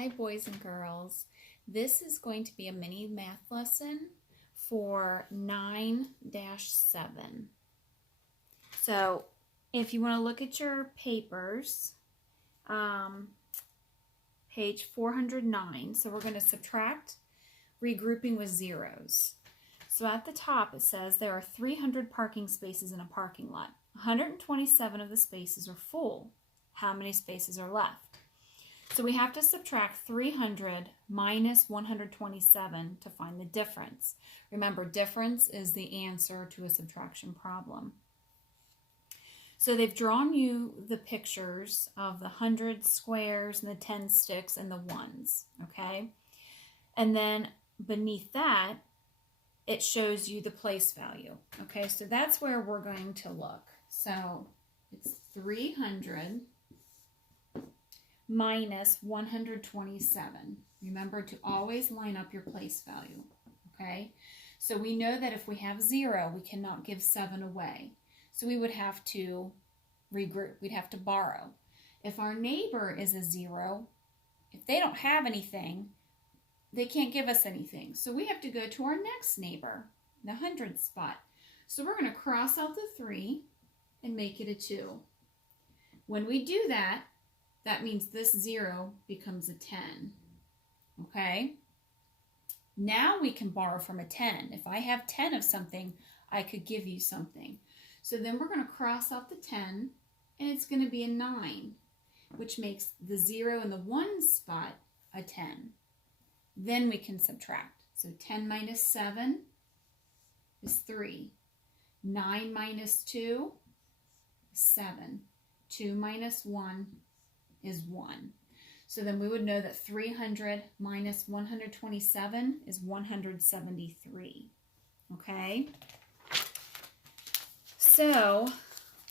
Hi, boys and girls. This is going to be a mini math lesson for 9-7. So if you want to look at your papers, page 409, so we're going to subtract regrouping with zeros. So at the top it says there are 300 parking spaces in a parking lot. 127 of the spaces are full. How many spaces are left? So we have to subtract 300 minus 127 to find the difference. Remember, difference is the answer to a subtraction problem. So they've drawn you the pictures of the 100 squares and the 10 sticks and the ones, okay? And then beneath that, it shows you the place value, okay? So that's where we're going to look. So it's 300 minus 127. Remember to always line up your place value, okay? So we know that if we have 0, we cannot give 7 away. So we would have to regroup. We'd have to borrow. If our neighbor is a 0, if they don't have anything, they can't give us anything. So we have to go to our next neighbor, the 100 spot. So we're going to cross out the 3 and make it a 2. When we do that, that means this 0 becomes a 10, okay? Now we can borrow from a 10. If I have 10 of something, I could give you something. So then we're going to cross out the 10, and it's going to be a 9, which makes the 0 in the 1 spot a 10. Then we can subtract. So 10 minus 7 is 3. 9 minus 2 is 7. 2 minus 1 is 1. So then we would know that 300 minus 127 is 173. Okay? So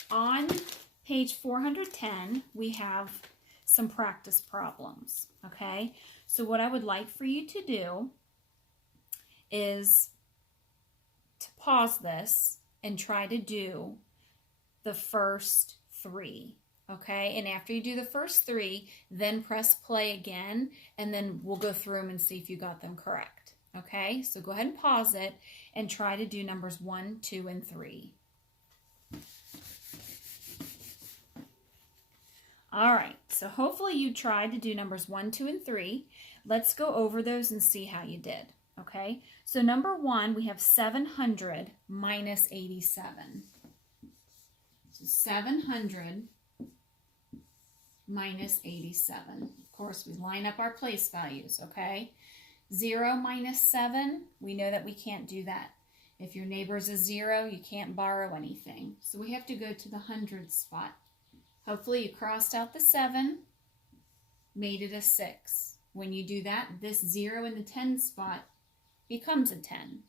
on page 410, we have some practice problems. Okay? So what I would like for you to do is to pause this and try to do the first 3. Okay, and after you do the first 3, then press play again, and then we'll go through them and see if you got them correct. Okay, so go ahead and pause it and try to do numbers 1, 2, and 3. All right, so hopefully you tried to do numbers 1, 2, and 3. Let's go over those and see how you did. Okay, so number 1, we have 700 minus 87. So 700 minus 87. Of course, we line up our place values, okay? 0 minus 7, we know that we can't do that. If your neighbor is a 0, you can't borrow anything. So we have to go to the 100 spot. Hopefully you crossed out the 7, made it a 6. When you do that, this 0 in the 10 spot becomes a 10.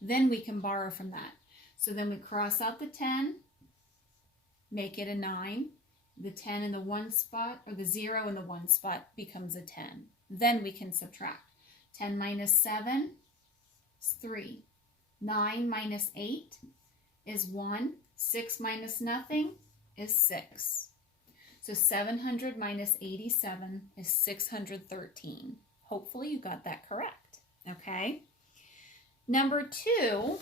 Then we can borrow from that. So then we cross out the 10, make it a 9. The 10 in the 1 spot, or the 0 in the 1 spot, becomes a 10. Then we can subtract. 10 minus 7 is 3. 9 minus 8 is 1. 6 minus nothing is 6. So 700 minus 87 is 613. Hopefully you got that correct. Okay? Number 2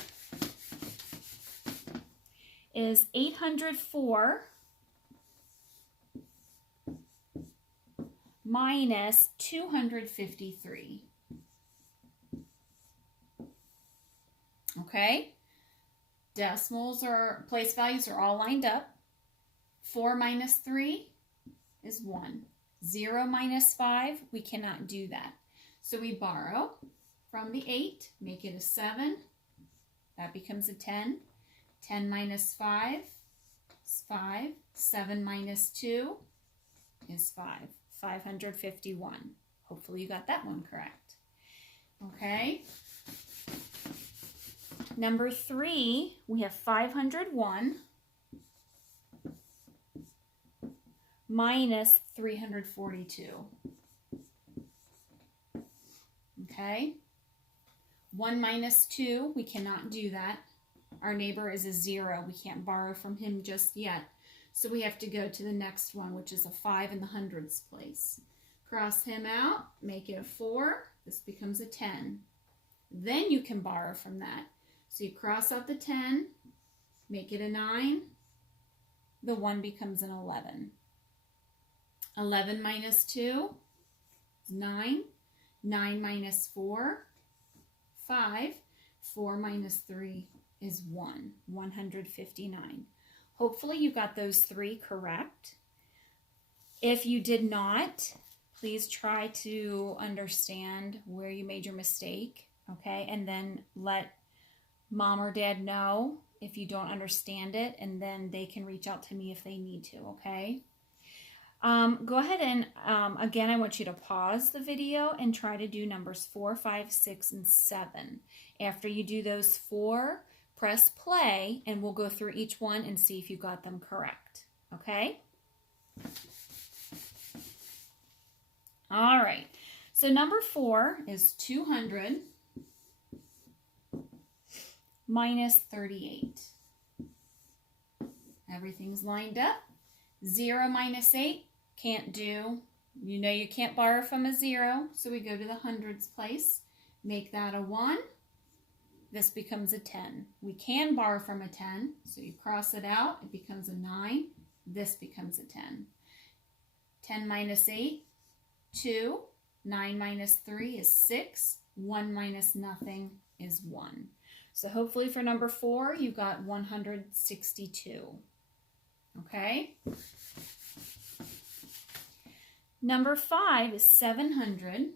is 804 minus 253. Okay? Decimals or place values are all lined up. 4 minus 3 is 1. 0 minus 5, we cannot do that. So we borrow from the 8, make it a 7. That becomes a 10. 10 minus 5 is 5. 7 minus 2 is 5. 551. Hopefully you got that one correct. Okay. Number 3, we have 501 minus 342. Okay. 1 minus 2, we cannot do that. Our neighbor is a 0. We can't borrow from him just yet. So we have to go to the next one, which is a 5 in the hundreds place. Cross him out, make it a 4. This becomes a 10. Then you can borrow from that. So you cross out the 10, make it a 9. The 1 becomes an 11. 11 minus 2 is 9. 9 minus 4, 5. 4 minus 3 is 1. 159. Hopefully you got those 3 correct. If you did not, please try to understand where you made your mistake, okay? And then let mom or dad know if you don't understand it, and then they can reach out to me if they need to, okay? Go ahead and, again, I want you to pause the video and try to do numbers 4, 5, 6, and 7. After you do those 4, press play, and we'll go through each one and see if you got them correct, okay? All right, so number 4 is 200 minus 38. Everything's lined up. 0 minus 8, can't do. You know you can't borrow from a 0, so we go to the hundreds place. Make that a 1. This becomes a 10. We can borrow from a 10, so you cross it out. It becomes a 9. This becomes a 10. 10 minus 8, 2. 9 minus 3 is 6. 1 minus nothing is 1. So hopefully for number 4, you got 162. Okay? Number 5 is 700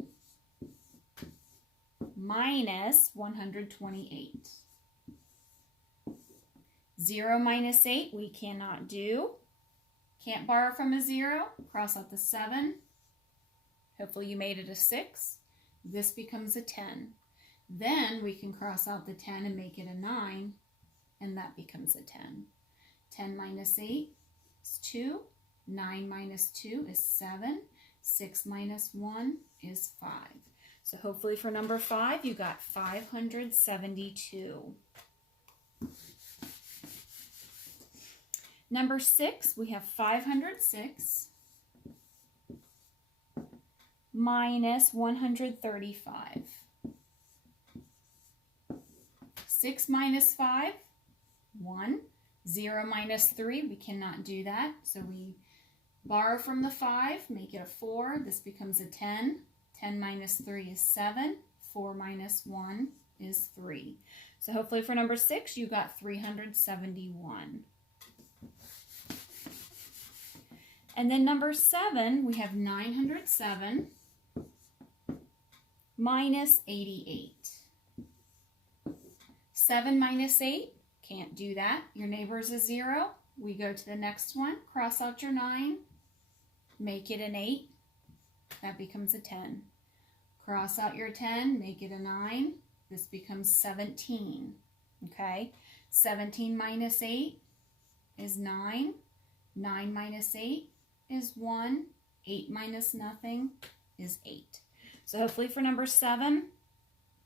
minus 128. 0 minus 8 we cannot do. Can't borrow from a 0. Cross out the 7. Hopefully you made it a 6. This becomes a 10. Then we can cross out the 10 and make it a 9, and that becomes a 10. 10 minus 8 is 2. 9 minus 2 is 7. 6 minus 1 is 5. So hopefully for number 5, you got 572. Number 6, we have 506 minus 135. 6 minus 5, 1. 0 minus 3, we cannot do that. So we borrow from the 5, make it a 4. This becomes a 10. 10 minus 3 is 7. 4 minus 1 is 3. So hopefully for number 6, you got 371. And then number 7, we have 907 minus 88. 7 minus 8, can't do that. Your neighbor is a 0. We go to the next one, cross out your 9, make it an 8. That becomes a 10. Cross out your 10, make it a 9. This becomes 17. Okay? 17 minus 8 is 9. 9 minus 8 is 1. 8 minus nothing is 8. So hopefully for number 7,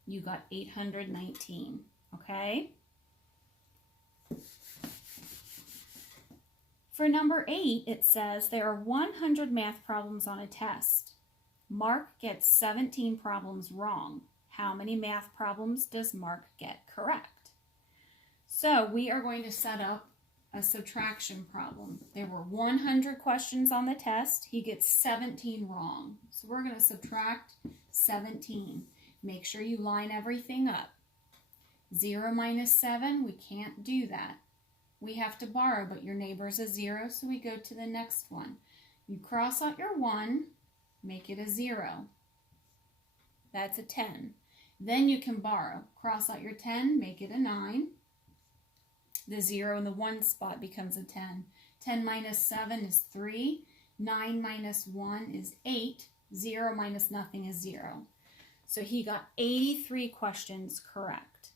you got 819. Okay? For number 8, it says there are 100 math problems on a test. Mark gets 17 problems wrong. How many math problems does Mark get correct? So we are going to set up a subtraction problem. There were 100 questions on the test. He gets 17 wrong. So we're going to subtract 17. Make sure you line everything up. 0 minus 7, we can't do that. We have to borrow, but your neighbor's a 0, so we go to the next one. You cross out your 1, make it a 0. That's a 10. Then you can borrow. Cross out your 10, make it a 9. The 0 in the 1 spot becomes a 10. 10 minus 7 is 3. 9 minus 1 is 8. 0 minus nothing is 0. So he got 83 questions correct.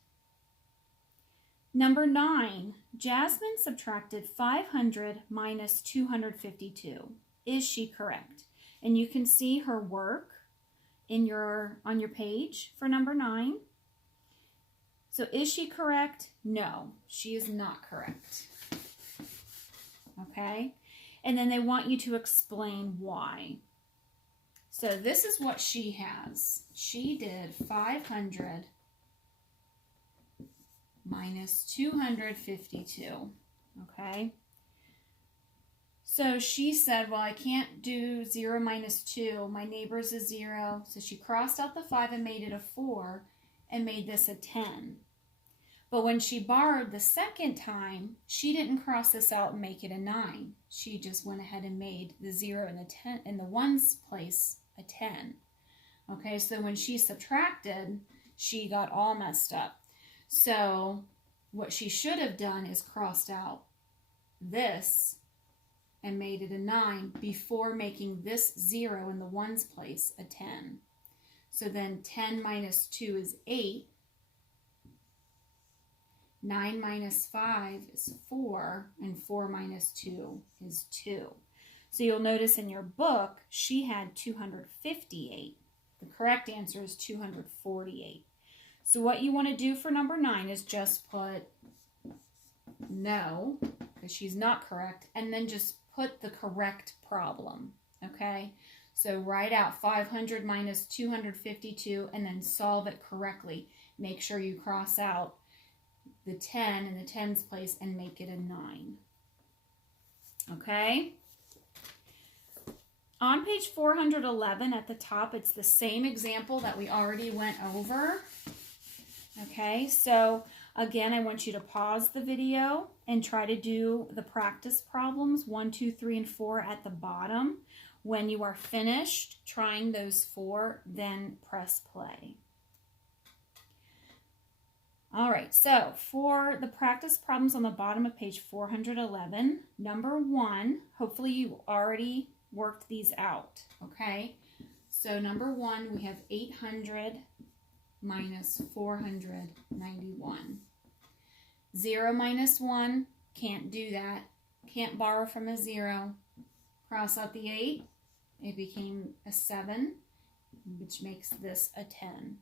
Number 9, Jasmine subtracted 500 minus 252. Is she correct? And you can see her work on your page for number 9. So is she correct? No, she is not correct. Okay? And then they want you to explain why. So this is what she has. She did 500 minus 252, okay? So she said, well, I can't do 0 minus 2. My neighbor's a 0. So she crossed out the 5 and made it a 4 and made this a 10. But when she borrowed the second time, she didn't cross this out and make it a 9. She just went ahead and made the 0 and the 10 in the ones place a 10. Okay, so when she subtracted, she got all messed up. So what she should have done is crossed out this and made it a 9 before making this 0 in the ones place a 10. So then 10 minus 2 is 8. 9 minus 5 is 4, and 4 minus 2 is 2. So you'll notice in your book, she had 258. The correct answer is 248. So what you want to do for number 9 is just put no, because she's not correct, and then just put the correct problem, okay? So write out 500 minus 252 and then solve it correctly. Make sure you cross out the 10 in the tens place and make it a 9. Okay? On page 411 at the top, it's the same example that we already went over. Okay, so again, I want you to pause the video and try to do the practice problems 1, 2, 3, and 4 at the bottom. When you are finished trying those 4, then press play. All right, so for the practice problems on the bottom of page 411, number 1, hopefully you already worked these out, okay? So number 1, we have 800 minus 491. 0 minus 1, can't do that. Can't borrow from a 0. Cross out the 8, it became a 7, which makes this a 10.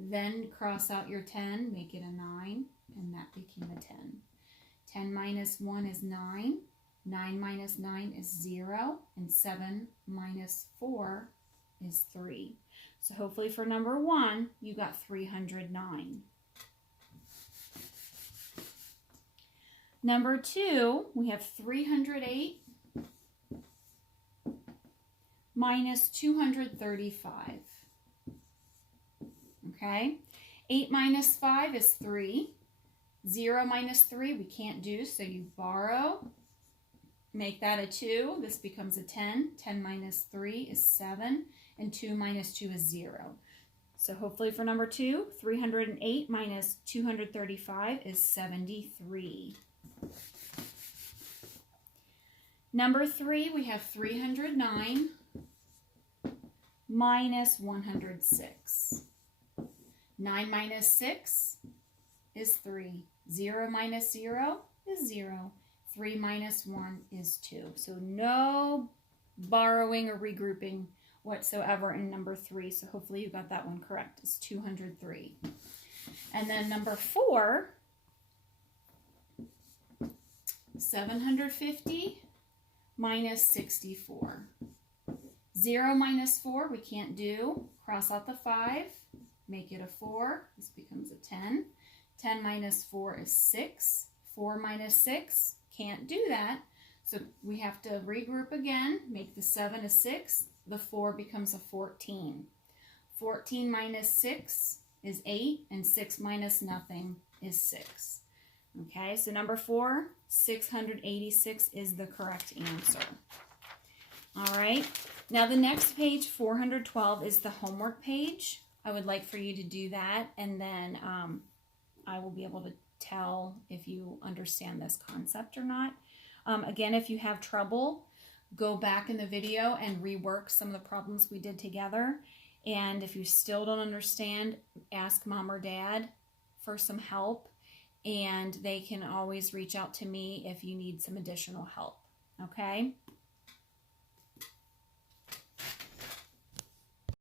Then cross out your 10, make it a 9, and that became a 10. 10 minus 1 is 9. 9 minus 9 is 0. And 7 minus 4 is 3. So hopefully for number 1, you got 309. Number 2, we have 308 minus 235. Okay, 8 minus 5 is 3. 0 minus 3 we can't do, so you borrow. Make that a 2. This becomes a 10. 10 minus 3 is 7. And 2 minus 2 is 0. So hopefully for number 2, 308 minus 235 is 73. Number 3, we have 309 minus 106. 9 minus 6 is 3. 0 minus 0 is 0. 3 minus 1 is 2. So no borrowing or regrouping whatsoever in number 3. So hopefully you got that one correct. It's 203. And then number 4, 750 minus 64. 0 minus 4 we can't do. Cross out the 5. Make it a 4. This becomes a 10. 10 minus 4 is 6. 4 minus 6, can't do that. So we have to regroup again. Make the 7 a 6. The 4 becomes a 14. 14 minus 6 is 8. And 6 minus nothing is 6. Okay, so number 4, 686 is the correct answer. All right. Now the next page, 412, is the homework page. I would like for you to do that, and then I will be able to tell if you understand this concept or not. Again, if you have trouble, go back in the video and rework some of the problems we did together. And if you still don't understand, ask mom or dad for some help, and they can always reach out to me if you need some additional help. Okay?